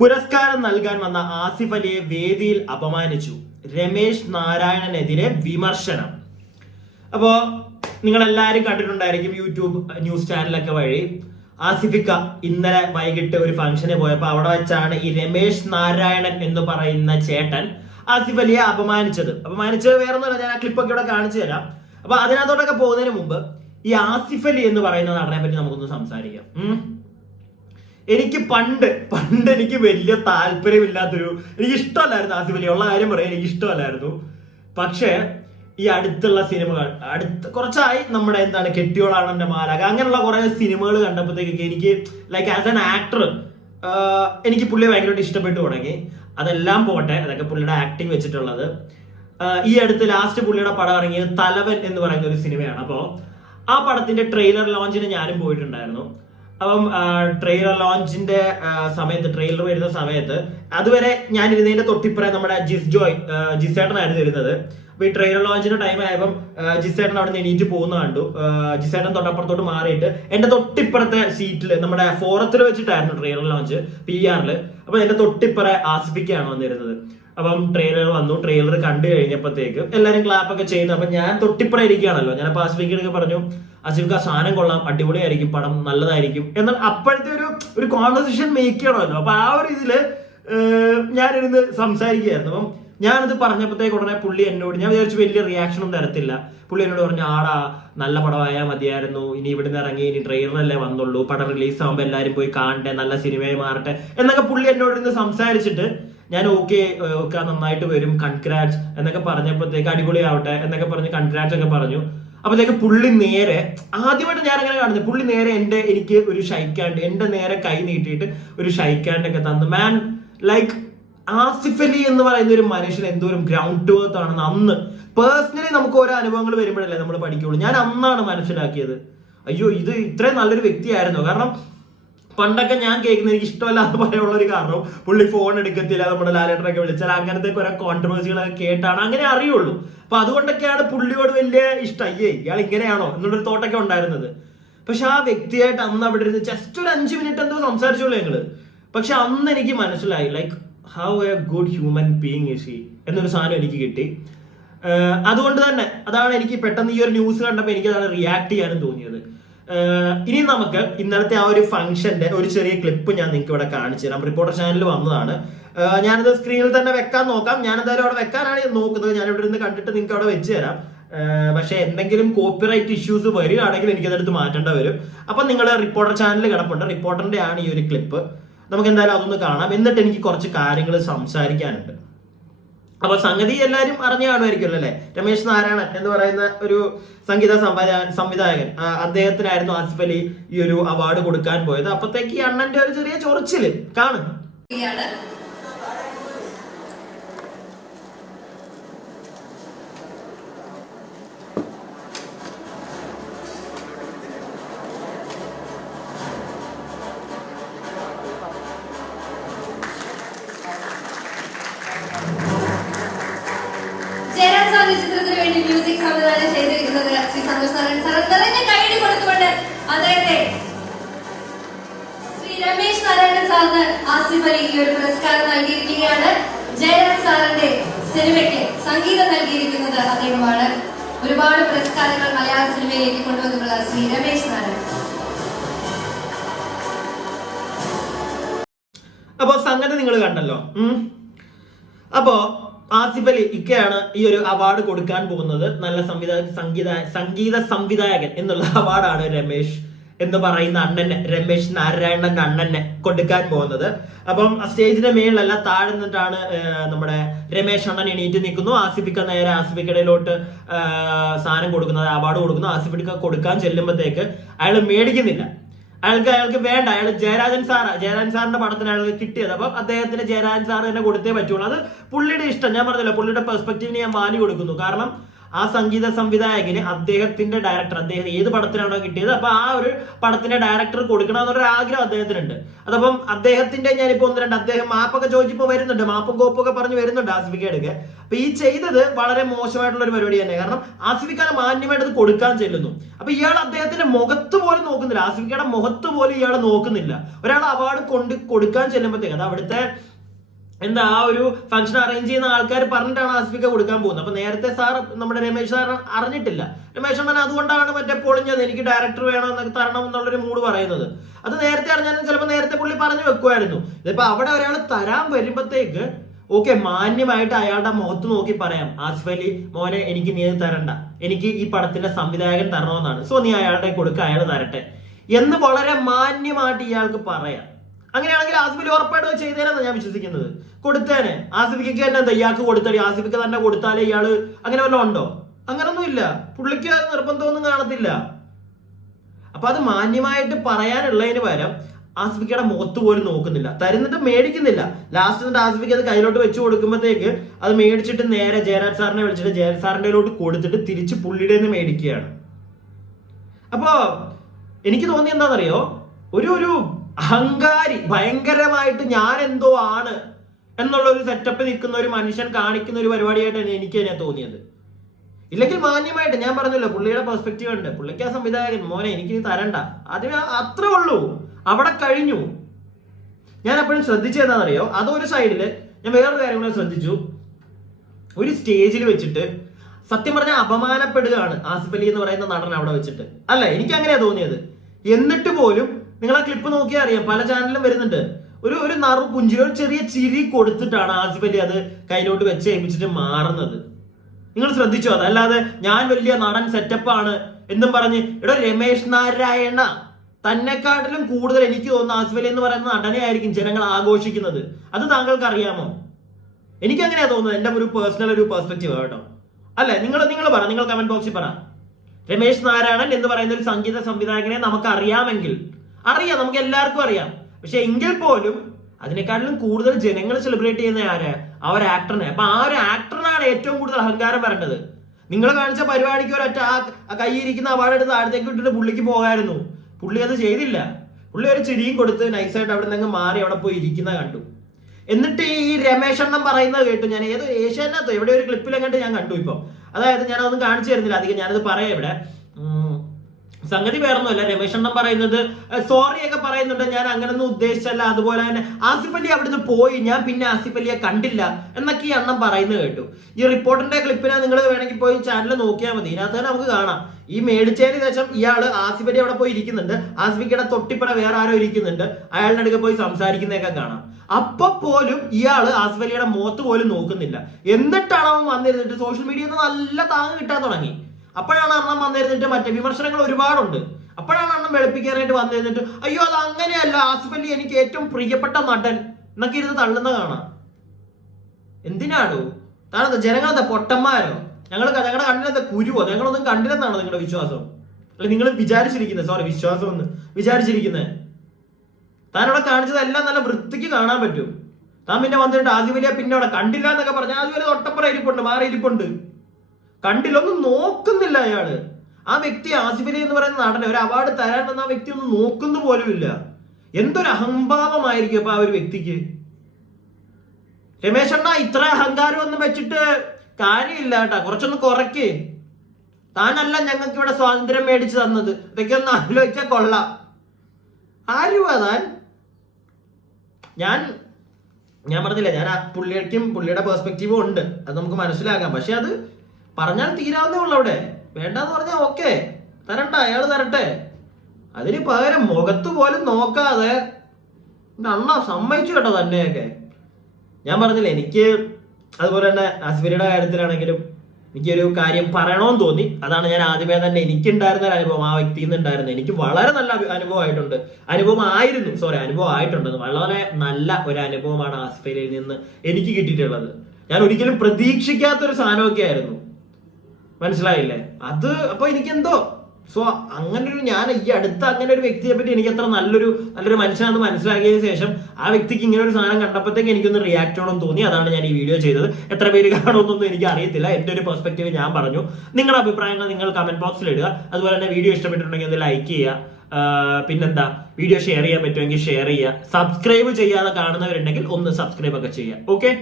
പുരസ്കാരം നൽകാൻ വന്ന ആസിഫ് അലിയെ വേദിയിൽ അപമാനിച്ചു. രമേശ് നാരായണനെതിരെ വിമർശനം. അപ്പോ നിങ്ങൾ എല്ലാവരും കണ്ടിട്ടുണ്ടായിരിക്കും യൂട്യൂബ് ന്യൂസ് ചാനലൊക്കെ വഴി. ആസിഫിക്ക ഇന്നലെ വൈകിട്ട് ഒരു ഫംഗ്ഷന് പോയപ്പോൾ അവിടെ വെച്ചാണ് ഈ രമേശ് നാരായണൻ എന്ന് പറയുന്ന ചേട്ടൻ ആസിഫ് അലിയെ അപമാനിച്ചത് വേറെ ഒന്നുമല്ല, ഞാൻ ആ ക്ലിപ്പൊക്കെ ഇവിടെ കാണിച്ചു തരാം. അപ്പൊ അതിനകത്തോട്ടൊക്കെ പോകുന്നതിന് മുമ്പ് ഈ ആസിഫ് അലി എന്ന് പറയുന്ന നടനെ പറ്റി നമുക്കൊന്ന് സംസാരിക്കാം. എനിക്ക് പണ്ട് എനിക്ക് വലിയ താല്പര്യമില്ലാത്തൊരു, എനിക്ക് ഇഷ്ടമല്ലായിരുന്നു ആസിഫ് അലി, ഉള്ള കാര്യം പറയാം, എനിക്ക് ഇഷ്ടമല്ലായിരുന്നു. പക്ഷേ ഈ അടുത്തുള്ള സിനിമകൾ കുറച്ചായി നമ്മുടെ എന്താണ് കെട്ടിയോളാണെന്റെ മാലാഖ, അങ്ങനെയുള്ള കുറെ സിനിമകൾ കണ്ടപ്പോഴത്തേക്കൊക്കെ എനിക്ക് ലൈക്ക് ആസ് ആൻ ആക്ടർ എനിക്ക് പുള്ളിയെ ഭയങ്കരമായിട്ട് ഇഷ്ടപ്പെട്ടു തുടങ്ങി. അതെല്ലാം പോട്ടെ, അതൊക്കെ പുള്ളിയുടെ ആക്ടിങ് വെച്ചിട്ടുള്ളത്. ഈ അടുത്ത് ലാസ്റ്റ് പുള്ളിയുടെ പടം ഇറങ്ങിയത് തലവൻ എന്ന് പറയുന്ന ഒരു സിനിമയാണ്. അപ്പോൾ ആ പടത്തിന്റെ ട്രെയിലർ ലോഞ്ചിന് ഞാനും പോയിട്ടുണ്ടായിരുന്നു. അപ്പം ട്രെയിലർ ലോഞ്ചിന്റെ സമയത്ത്, ട്രെയിലർ വരുന്ന സമയത്ത് അതുവരെ ഞാൻ ഇരുന്നതിന്റെ തൊട്ടിപ്പുറം നമ്മുടെ ജിസേട്ടനായിരുന്നു ഇരുന്നത്. അപ്പൊ ഈ ട്രെയിലർ ലോഞ്ചിന്റെ ടൈം ആയപ്പം ജിസേട്ടൻ അവിടെ നിന്ന് എണീറ്റ് പോകുന്ന കണ്ടു. ജിസേട്ടൻ തൊട്ടപ്പുറത്തോട്ട് മാറിയിട്ട് എന്റെ തൊട്ടിപ്പുറത്തെ സീറ്റിൽ, നമ്മുടെ ഫോറത്തിൽ വെച്ചിട്ടായിരുന്നു ട്രെയിലർ ലോഞ്ച് PR-ൽ. അപ്പൊ എന്റെ തൊട്ടിപ്പുറ ആസിഫിക്കാണ് വന്നിരുന്നത്. അപ്പം ട്രെയിലർ വന്നു, ട്രെയിലർ കണ്ടു കഴിഞ്ഞപ്പോഴത്തേക്ക് എല്ലാവരും ക്ലാപ്പൊക്കെ ചെയ്യുന്നു. അപ്പൊ ഞാൻ തൊട്ടിപ്പുറം ഇരിക്കുകയാണല്ലോ, ഞാൻ അപ്പൊ ആസിഫിക്കൊക്കെ പറഞ്ഞു, ആസിഫിക്ക് ആ സാധനം കൊള്ളാം, അടിപൊളിയായിരിക്കും, പടം നല്ലതായിരിക്കും എന്നാൽ അപ്പോഴത്തെ ഒരു കോൺവെർസേഷൻ മേക്ക് ചെയ്യണമല്ലോ. അപ്പൊ ആ ഒരു ഇതില് ഞാനിരുന്ന് സംസാരിക്കുകയായിരുന്നു. അപ്പം ഞാനത് പറഞ്ഞപ്പോഴത്തേക്ക് ഉടനെ പുള്ളി എന്നോട്, ഞാൻ വിചാരിച്ചു വലിയ റിയാക്ഷൻ ഒന്നും തരത്തില്ല, പുള്ളി എന്നോട് പറഞ്ഞു, ആടാ നല്ല പടമായാൽ മതിയായിരുന്നു, ഇനി ഇവിടുന്ന് ഇറങ്ങി ഇനി ട്രെയിലറല്ലേ വന്നുള്ളൂ, പടം റിലീസ് ആകുമ്പോൾ എല്ലാവരും പോയി കാണട്ടെ, നല്ല സിനിമയായി മാറട്ടെ എന്നൊക്കെ പുള്ളി എന്നോട് ഇന്ന് സംസാരിച്ചിട്ട് ഞാൻ ഓക്കെ നന്നായിട്ട് വരും, കൺഗ്രാറ്റ്സ് എന്നൊക്കെ പറഞ്ഞപ്പോഴത്തേക്ക് അടിപൊളിയാവട്ടെ എന്നൊക്കെ പറഞ്ഞ് കൺഗ്രാറ്റ്സ് ഒക്കെ പറഞ്ഞു. അപ്പോഴത്തേക്ക് പുള്ളി നേരെ, ആദ്യമായിട്ട് ഞാൻ അങ്ങനെ കാണുന്നത്, പുള്ളി നേരെ എനിക്ക് ഒരു ഷൈക്കാൻഡ്, എന്റെ നേരെ കൈ നീട്ടിയിട്ട് ഒരു ഷൈക്കാൻഡ് ഒക്കെ തന്നു. മാൻ, ലൈക്ക് ആസിഫ് അലി എന്ന് പറയുന്ന ഒരു മനുഷ്യൻ എന്തോരം ഗ്രൗണ്ട് ടു എർത്ത് ആണെന്ന് അന്ന് പേഴ്സണലി നമുക്ക് ഓരോ അനുഭവങ്ങൾ വരുമ്പോഴല്ലേ നമ്മൾ പഠിക്കുള്ളൂ. ഞാൻ അന്നാണ് മനസ്സിലാക്കിയത്, അയ്യോ ഇത് ഇത്രയും നല്ലൊരു വ്യക്തിയായിരുന്നു. കാരണം പണ്ടൊക്കെ ഞാൻ കേൾക്കുന്ന, എനിക്ക് ഇഷ്ടമല്ലാന്ന് പറയാനുള്ള ഒരു കാരണം, പുള്ളി ഫോൺ എടുക്കത്തില്ല, നമ്മുടെ ലാലേട്ടനൊക്കെ വിളിച്ചാൽ അങ്ങനത്തെ കുറെ കോൺട്രവേഴ്സികളൊക്കെ കേട്ടാണ് അങ്ങനെ അറിയുള്ളൂ. അപ്പൊ അതുകൊണ്ടൊക്കെയാണ് പുള്ളിയോട് വലിയ ഇഷ്ടം, അയ്യേ ഇയാൾ ഇങ്ങനെയാണോ എന്നുള്ളൊരു തോട്ടൊക്കെ ഉണ്ടായിരുന്നത്. പക്ഷെ ആ വ്യക്തിയായിട്ട് അന്ന് അവിടെ ഇരുന്ന് ജസ്റ്റ് ഒരു 5 മിനിറ്റ് എന്തോ സംസാരിച്ചോളൂ ഞങ്ങള്. പക്ഷെ അന്ന് എനിക്ക് മനസ്സിലായി, like how A good human being is he എന്നൊരു സാധനം എനിക്ക് കിട്ടി. അതുകൊണ്ട് തന്നെ അതാണ് എനിക്ക് പെട്ടെന്ന് ഈ ഒരു ന്യൂസ് കണ്ടപ്പോൾ എനിക്ക് അതാണ് റിയാക്ട് ചെയ്യാനും തോന്നിയത്. ഇനി നമുക്ക് ഇന്നലത്തെ ആ ഒരു ഫംഗ്ഷന്റെ ഒരു ചെറിയ ക്ലിപ്പ് ഞാൻ നിങ്ങൾക്ക് ഇവിടെ കാണിച്ചു തരാം. റിപ്പോർട്ടർ ചാനലിൽ വന്നതാണ്. ഞാനത് സ്ക്രീനിൽ തന്നെ വെക്കാൻ നോക്കാം. ഞാൻ എന്തായാലും അവിടെ വെക്കാനാണ് നോക്കുന്നത്. ഞാൻ ഇവിടെ നിന്ന് കണ്ടിട്ട് നിങ്ങൾക്ക് അവിടെ വെച്ച് തരാം. പക്ഷെ എന്തെങ്കിലും കോപ്പിറൈറ്റ് ഇഷ്യൂസ് വരികയാണെങ്കിൽ എനിക്കതെടുത്ത് മാറ്റേണ്ട വരും. അപ്പൊ നിങ്ങൾ റിപ്പോർട്ടർ ചാനലിൽ കിടപ്പുണ്ട്, റിപ്പോർട്ടറിന്റെ ആണ് ഈ ഒരു ക്ലിപ്പ്. നമുക്ക് എന്തായാലും അതൊന്ന് കാണാം. എന്നിട്ട് എനിക്ക് കുറച്ച് കാര്യങ്ങൾ സംസാരിക്കാനുണ്ട്. അപ്പൊ സംഗതി എല്ലാവരും അറിഞ്ഞു കാണുമായിരിക്കുമല്ലോ അല്ലെ. രമേശ് നാരായണൻ എന്ന് പറയുന്ന ഒരു സംഗീത സംവിധായകൻ, അദ്ദേഹത്തിനായിരുന്നു ആസിഫ് അലി ഈ ഒരു അവാർഡ് കൊടുക്കാൻ പോയത്. അപ്പത്തേക്ക് ഈ അണ്ണന്റെ ഒരു ചെറിയ ചൊറിച്ചില് കാണും. ചിത്രത്തിന് വേണ്ടി മ്യൂസിക് സംവിധാനം ചെയ്തിരിക്കുന്നത് ശ്രീ സന്തോഷ് നാരായണൻ സാർ. നിറഞ്ഞ കൈയടി കൊടുത്തുകൊണ്ട് അദ്ദേഹത്തെ ശ്രീ രമേശ് നാരായണൻ സാറിന് ആസിഫ് അലി ഈ ഒരു പുരസ്കാരം നൽകിയിരിക്കുകയാണ്. ജയരാജ് സാറിന്റെ സിനിമയ്ക്ക് സംഗീതം നൽകിയിരിക്കുന്നത് അദ്ദേഹമാണ്. ഒരുപാട് പുരസ്കാരങ്ങൾ മലയാള സിനിമയിലേക്ക് കൊണ്ടുവന്നിട്ടുള്ള ശ്രീ രമേശ് നാരായണൻ. അപ്പൊ സംഗതി നിങ്ങൾ കണ്ടല്ലോ. അപ്പോ ആസിഫ് അലി ഇക്കയാണ് ഈ ഒരു അവാർഡ് കൊടുക്കാൻ പോകുന്നത്. നല്ല സംഗീത സംവിധായകൻ എന്നുള്ള അവാർഡാണ് രമേശ് എന്ന് പറയുന്ന അണ്ണനെ, രമേശ് നാരായണന്റെ അണ്ണനെ കൊടുക്കാൻ പോകുന്നത്. അപ്പം സ്റ്റേജിന്റെ മേളിലല്ല, താഴെ നിന്നിട്ടാണ് നമ്മുടെ രമേശ് അണ്ണൻ എണീറ്റ് നിൽക്കുന്നു. ആസിഫിക്ക നേരെ ആസിഫിക്കടയിലോട്ട് സാധനം കൊടുക്കുന്നത്, അവാർഡ് കൊടുക്കുന്നു. ആസിഫിക്ക കൊടുക്കാൻ ചെല്ലുമ്പോഴത്തേക്ക് അയാൾ മേടിക്കുന്നില്ല. അയാൾക്ക് വേണ്ട, അയാൾ ജയരാജൻ സാറിന്റെ പടത്തിന് അയാൾക്ക് കിട്ടിയത്. അപ്പൊ അദ്ദേഹത്തിന് ജയരാജൻ സാർ തന്നെ കൊടുത്തേ പറ്റുള്ളൂ. അത് പുള്ളിയുടെ ഇഷ്ടം. ഞാൻ പറഞ്ഞല്ലോ, പുള്ളിയുടെ പെർസ്പെക്റ്റീവിന് ഞാൻ മാനി കൊടുക്കുന്നു. കാരണം ആ സംഗീത സംവിധായകന് അദ്ദേഹത്തിന്റെ ഡയറക്ടർ, അദ്ദേഹം ഏത് പടത്തിനാണോ കിട്ടിയത് അപ്പൊ ആ ഒരു പടത്തിന്റെ ഡയറക്ടർ കൊടുക്കണം എന്നൊരു ആഗ്രഹം അദ്ദേഹത്തിനുണ്ട്. അതപ്പം അദ്ദേഹത്തിന്റെ ഞാനിപ്പോ ഒന്ന് രണ്ട് അദ്ദേഹം മാപ്പൊക്കെ ചോദിച്ചപ്പോ വരുന്നുണ്ട്, മാപ്പും കോപ്പൊക്കെ പറഞ്ഞു വരുന്നുണ്ട് ആസിഫിക്കടുക്ക്. അപ്പൊ ഈ ചെയ്തത് വളരെ മോശമായിട്ടുള്ള ഒരു പരിപാടി തന്നെ. കാരണം ആസിഫിക്കാണ് മാന്യമായിട്ട് അത് കൊടുക്കാൻ ചെല്ലുന്നു. അപ്പൊ ഇയാൾ അദ്ദേഹത്തിന്റെ മുഖത്ത് പോലും നോക്കുന്നില്ല, ആസിഫിക്കയുടെ മുഖത്ത് പോലും ഇയാൾ നോക്കുന്നില്ല. ഒരാൾ അവാർഡ് കൊടുക്കാൻ ചെല്ലുമ്പോഴത്തേക്ക് അത് അവിടുത്തെ എന്താ ആ ഒരു ഫംഗ്ഷൻ അറേഞ്ച് ചെയ്യുന്ന ആൾക്കാർ പറഞ്ഞിട്ടാണ് ആസിഫിക്ക കൊടുക്കാൻ പോകുന്നത്. അപ്പൊ നേരത്തെ സാർ നമ്മുടെ രമേശ് സാർ അറിഞ്ഞിട്ടില്ല. രമേശ് അണ്ണൻ അതുകൊണ്ടാണ് മറ്റേ പൊളിഞ്ഞത്, എനിക്ക് ഡയറക്ടർ വേണം എന്നൊക്കെ തരണം എന്നുള്ളൊരു മൂഡ് പറയുന്നത്. അത് നേരത്തെ അറിഞ്ഞാലും ചിലപ്പോൾ നേരത്തെ പുള്ളി പറഞ്ഞു വെക്കുമായിരുന്നു. ഇതിപ്പോ അവിടെ ഒരാൾ തരാൻ വരുമ്പോഴത്തേക്ക് ഓക്കെ മാന്യമായിട്ട് അയാളുടെ മുഖത്ത് നോക്കി പറയാം, ആസിഫ് അലി മോനെ എനിക്ക് നീ തരണ്ട, എനിക്ക് ഈ പടത്തിന്റെ സംവിധായകൻ തരണമെന്നാണ്, സോ നീ അയാളുടെ കൊടുക്കുക, അയാൾ തരട്ടെ എന്ന് വളരെ മാന്യമായിട്ട് ഇയാൾക്ക് പറയാം. അങ്ങനെയാണെങ്കിൽ ആസിഫ് അലി ഉറപ്പായിട്ട് ചെയ്തേനെന്ന് ഞാൻ വിശ്വസിക്കുന്നത്. കൊടുത്തേനെ. ആസിഫിക്ക് തന്നെ എന്താ ഇയാൾക്ക് കൊടുത്തടി, ആസിഫിക്ക് തന്നെ കൊടുത്താലേ ഇയാള് അങ്ങനെ വല്ലതും ഉണ്ടോ? അങ്ങനൊന്നും ഇല്ല, പുള്ളിക്ക് നിർബന്ധമൊന്നും കാണത്തില്ല. അപ്പൊ അത് മാന്യമായിട്ട് പറയാനുള്ളതിന് പകരം ആസിഫിക്കയുടെ മുഖത്ത് പോലും നോക്കുന്നില്ല, തരുന്നിട്ട് മേടിക്കുന്നില്ല. ലാസ്റ്റ് എന്നിട്ട് ആസിഫിക്ക് അത് കയ്യിലോട്ട് വെച്ച് കൊടുക്കുമ്പോഴത്തേക്ക് അത് മേടിച്ചിട്ട് നേരെ ജയരാജ് സാറിനെ വിളിച്ചിട്ട് ജയരാജ് സാറിന്റെ കയ്യിലോട്ട് കൊടുത്തിട്ട് തിരിച്ച് പുള്ളിയുടെ നിന്ന് മേടിക്കുകയാണ്. അപ്പോ എനിക്ക് തോന്നി എന്താണെന്നറിയോ, ഒരു അഹങ്കാരി, ഭയങ്കരമായിട്ട് ഞാൻ എന്തോ ആണ് എന്നുള്ള ഒരു സെറ്റപ്പ് നിൽക്കുന്ന ഒരു മനുഷ്യൻ കാണിക്കുന്ന ഒരു പരിപാടിയായിട്ടാണ് എനിക്ക് തന്നെ തോന്നിയത്. ഇല്ലെങ്കിൽ മാന്യമായിട്ട് ഞാൻ പറഞ്ഞല്ലോ, പുള്ളിയുടെ പെർസ്പെക്റ്റീവ് ഉണ്ട്, പുള്ളിക്ക് ആ സംവിധായകൻ മോനെ എനിക്ക് തരണ്ട, അതിന് അത്രേ ഉള്ളൂ, അവിടെ കഴിഞ്ഞു. ഞാൻ എപ്പോഴും ശ്രദ്ധിച്ചതെന്താണെന്നറിയോ, അതൊരു സൈഡില് ഞാൻ വേറൊരു കാര്യം കൂടെ ശ്രദ്ധിച്ചു. ഒരു സ്റ്റേജിൽ വെച്ചിട്ട് സത്യം പറഞ്ഞാൽ അപമാനപ്പെടുകയാണ് ആസിഫ് അലി എന്ന് പറയുന്ന നടൻ അവിടെ വെച്ചിട്ട്. അല്ല, എനിക്ക് അങ്ങനെയാ തോന്നിയത്. എന്നിട്ട് പോലും നിങ്ങൾ ആ ക്ലിപ്പ് നോക്കിയാൽ അറിയാം, പല ചാനലിലും വരുന്നുണ്ട്. ഒരു നറു പുഞ്ചിരി, ഒരു ചെറിയ ചിരി കൊടുത്തിട്ടാണ് ആസിഫ് അലി അത് കയ്യിലോട്ട് വെച്ച് ഏൽപ്പിച്ചിട്ട് മാറുന്നത്. നിങ്ങൾ ശ്രദ്ധിച്ചോ? അതല്ലാതെ ഞാൻ വലിയ നടൻ സെറ്റപ്പാണ് എന്നും പറഞ്ഞ് ഇവിടെ രമേശ് നാരായണ തന്നെക്കാട്ടിലും കൂടുതൽ എനിക്ക് തോന്നുന്നു ആസിഫ് അലി എന്ന് പറയുന്ന നടനെ ആയിരിക്കും ജനങ്ങൾ ആഘോഷിക്കുന്നത്. അത് താങ്കൾക്ക് അറിയാമോ? എനിക്ക് അങ്ങനെയാ തോന്നുന്നത്, എന്റെ ഒരു പേഴ്സണൽ ഒരു പെർസ്പെക്റ്റീവ് കേട്ടോ. അല്ലെ, നിങ്ങൾ പറ, നിങ്ങൾ കമന്റ് ബോക്സിൽ പറ. രമേശ് നാരായണൻ എന്ന് പറയുന്ന ഒരു സംഗീത സംവിധായകനെ നമുക്ക് അറിയാമെങ്കിൽ അറിയാം, നമുക്ക് എല്ലാവർക്കും അറിയാം. പക്ഷെ എങ്കിൽ പോലും അതിനേക്കാട്ടിലും കൂടുതൽ ജനങ്ങൾ സെലിബ്രേറ്റ് ചെയ്യുന്ന ആര്? ആ ഒരു ആക്ടറിനെ. അപ്പൊ ആ ഒരു ആക്ടറിനാണ് ഏറ്റവും കൂടുതൽ അഹങ്കാരം വരേണ്ടത്. നിങ്ങൾ കാണിച്ച പരിപാടിക്ക് ഒരൊറ്റ ആ കയ്യിരിക്കുന്ന അവാർഡ് എടുത്ത് താഴത്തേക്ക് ഇട്ടിട്ട് പുള്ളിക്ക് പോകായിരുന്നു. പുള്ളി അത് ചെയ്തില്ല. പുള്ളി ഒരു ചിരിയും കൊടുത്ത് നൈസായിട്ട് അവിടെ നിന്ന് മാറി അവിടെ പോയി ഇരിക്കുന്ന കണ്ടു. എന്നിട്ട് ഈ രമേശ് അണ്ണൻ പറയുന്നത് കേട്ടു. ഞാൻ ഏത് ഏഷ്യാനകത്തോ എവിടെ ഒരു ക്ലിപ്പിൽ അങ്ങോട്ട് ഞാൻ കണ്ടു. ഇപ്പം അതായത് ഞാൻ അതൊന്നും കാണിച്ചു തരുന്നില്ല അധികം, ഞാനത് പറയാം ഇവിടെ. സംഗതി വേറൊന്നുമല്ല, രമേശ് അണ്ണൻ പറയുന്നത് സോറി ഒക്കെ പറയുന്നുണ്ട്, ഞാൻ അങ്ങനൊന്നും ഉദ്ദേശിച്ചല്ല. അതുപോലെ തന്നെ ആസിഫ് അലി അവിടുന്ന് പോയി, ഞാൻ പിന്നെ ആസിഫ് അലിയെ കണ്ടില്ല എന്നൊക്കെ ഈ അണ്ണൻ പറയുന്നത് കേട്ടു. ഈ റിപ്പോർട്ടിന്റെ ക്ലിപ്പിനെ നിങ്ങൾ വേണമെങ്കിൽ പോയി ചാനൽ നോക്കിയാൽ മതി, ഇതിനകത്ത് തന്നെ നമുക്ക് കാണാം. ഈ മേടിച്ചതിന് ശേഷം ഇയാള് ആസിഫ് അലി അവിടെ പോയി ഇരിക്കുന്നുണ്ട്, ആസിഫിക്കയുടെ തൊട്ടിപ്പട വേറെ ആരോ ഇരിക്കുന്നുണ്ട്, അയാളുടെ അടുക്ക പോയി സംസാരിക്കുന്നതൊക്കെ കാണാം. അപ്പൊ പോലും ഇയാള് ആസിഫ് അലിയുടെ മുഖത്ത് പോലും നോക്കുന്നില്ല. എന്നിട്ടാണ് അവൻ വന്നിരുന്നിട്ട് സോഷ്യൽ മീഡിയയിൽ നിന്ന് നല്ല താങ്ങ് കിട്ടാൻ തുടങ്ങി. അപ്പോഴാണ് അണ്ണൻ വന്നിരുന്നിട്ട് മറ്റേ വിമർശനങ്ങൾ ഒരുപാടുണ്ട്. അപ്പോഴാണ് അണ്ണൻ വെളുപ്പിക്കാനായിട്ട് വന്നിരുന്നിട്ട് അയ്യോ അത് അങ്ങനെയല്ല, ആസിഫ് അലി എനിക്ക് ഏറ്റവും പ്രിയപ്പെട്ട നടൻ എന്നൊക്കെ ഇരുന്ന് തള്ളുന്ന കാണാം. എന്തിനാണോ താനെന്താ ജനങ്ങളെന്താ പൊട്ടന്മാരോ? ഞങ്ങളുടെ കണ്ണിലെന്താ കുരുവോ? ഞങ്ങളൊന്നും കണ്ടില്ലെന്നാണോ നിങ്ങളുടെ വിശ്വാസം? അല്ലെ നിങ്ങൾ വിചാരിച്ചിരിക്കുന്നത്, സോറി വിശ്വാസം ഒന്ന് വിചാരിച്ചിരിക്കുന്നത്. താൻ അവിടെ കാണിച്ചതെല്ലാം നല്ല വൃത്തിക്ക് കാണാൻ പറ്റും. താൻ പിന്നെ വന്നിട്ട് ആസിഫ് അലിയെ പിന്നെ അവിടെ കണ്ടില്ല എന്നൊക്കെ പറഞ്ഞാൽ അതുവരെ തൊട്ടപ്പുറം ഇരിപ്പുണ്ട്, മാറി ഇരിപ്പുണ്ട്, കണ്ടില്ല, ഒന്നും നോക്കുന്നില്ല അയാള്. ആ വ്യക്തി ആസിഫ് അലി എന്ന് പറയുന്ന നടനെ ഒരു അവാർഡ് തരാൻ വന്ന ആ വ്യക്തി ഒന്നും നോക്കുന്നു പോലും ഇല്ല. എന്തൊരു അഹംഭാവമായിരിക്കും അപ്പൊ ആ ഒരു വ്യക്തിക്ക്. രമേശ് അണ്ണ ഇത്ര അഹങ്കാരം ഒന്നും വെച്ചിട്ട് കാര്യമില്ല കേട്ടാ, കുറച്ചൊന്ന് കുറയ്ക്ക്. താനല്ല ഞങ്ങൾക്ക് ഇവിടെ സ്വാതന്ത്ര്യം മേടിച്ചു തന്നത്, ഇതൊക്കെ ഒന്ന് ആലോചിച്ചാൽ കൊള്ളാം. ആരുവാ താൻ? ഞാൻ പറഞ്ഞില്ല, ഞാൻ ആ പുള്ളിയുടെ പെർസ്പെക്റ്റീവും ഉണ്ട്, അത് നമുക്ക് മനസ്സിലാക്കാം. പക്ഷെ അത് പറഞ്ഞാൽ തീരാവുന്നേ ഉള്ളു. അവിടെ വേണ്ടെന്ന് പറഞ്ഞാൽ ഓക്കെ, തരണ്ട, അയാൾ തരട്ടെ. അതിന് പകരം മുഖത്ത് പോലും നോക്കാതെ അണ്ണ സമ്മതിച്ചു കേട്ടോ തന്നെയൊക്കെ. ഞാൻ പറഞ്ഞില്ല, എനിക്ക് അതുപോലെ തന്നെ ആസിഫ് അലിയുടെ കാര്യത്തിലാണെങ്കിലും എനിക്കൊരു കാര്യം പറയണമെന്ന് തോന്നി. അതാണ് ഞാൻ ആദ്യമേ തന്നെ എനിക്കുണ്ടായിരുന്ന ഒരു അനുഭവം ആ വ്യക്തിയിൽ നിന്ന് ഉണ്ടായിരുന്നത്. എനിക്ക് വളരെ നല്ല അനുഭവം ആയിട്ടുണ്ട്. വളരെ നല്ല ഒരു അനുഭവമാണ് ആസിഫ് അലിയിൽ നിന്ന് എനിക്ക് കിട്ടിയിട്ടുള്ളത്. ഞാൻ ഒരിക്കലും പ്രതീക്ഷിക്കാത്തൊരു സാധനമൊക്കെ ആയിരുന്നു, മനസ്സിലായില്ലേ? അത് അപ്പൊ എനിക്കെന്തോ സോ അങ്ങനെ ഒരു ഞാൻ ഈ അടുത്ത അങ്ങനെ ഒരു വ്യക്തിയെ പറ്റി എനിക്ക് അത്ര നല്ലൊരു മനുഷ്യനാണെന്ന് മനസ്സിലാക്കിയതിനു ശേഷം ആ വ്യക്തിക്ക് ഇങ്ങനെ ഒരു സാധനം കണ്ടപ്പോഴത്തേക്ക് എനിക്കൊന്ന് റിയാക്ട് ചെയ്യണമെന്ന് തോന്നി. അതാണ് ഞാൻ ഈ വീഡിയോ ചെയ്തത്. എത്ര പേര് കാണുമെന്നൊന്നും എനിക്ക് അറിയത്തില്ല. എന്റെ ഒരു പെർസ്പെക്റ്റീവ് ഞാൻ പറഞ്ഞു. നിങ്ങളുടെ അഭിപ്രായങ്ങൾ നിങ്ങൾ കമന്റ് ബോക്സിൽ ഇടുക. അതുപോലെ തന്നെ വീഡിയോ ഇഷ്ടപ്പെട്ടിട്ടുണ്ടെങ്കിൽ ഒന്ന് ലൈക്ക് ചെയ്യുക. പിന്നെന്താ, വീഡിയോ ഷെയർ ചെയ്യാൻ പറ്റുമെങ്കിൽ ഷെയർ ചെയ്യുക. സബ്സ്ക്രൈബ് ചെയ്യാതെ കാണുന്നവരുണ്ടെങ്കിൽ ഒന്ന് സബ്സ്ക്രൈബ് ഒക്കെ ചെയ്യുക. ഓക്കെ.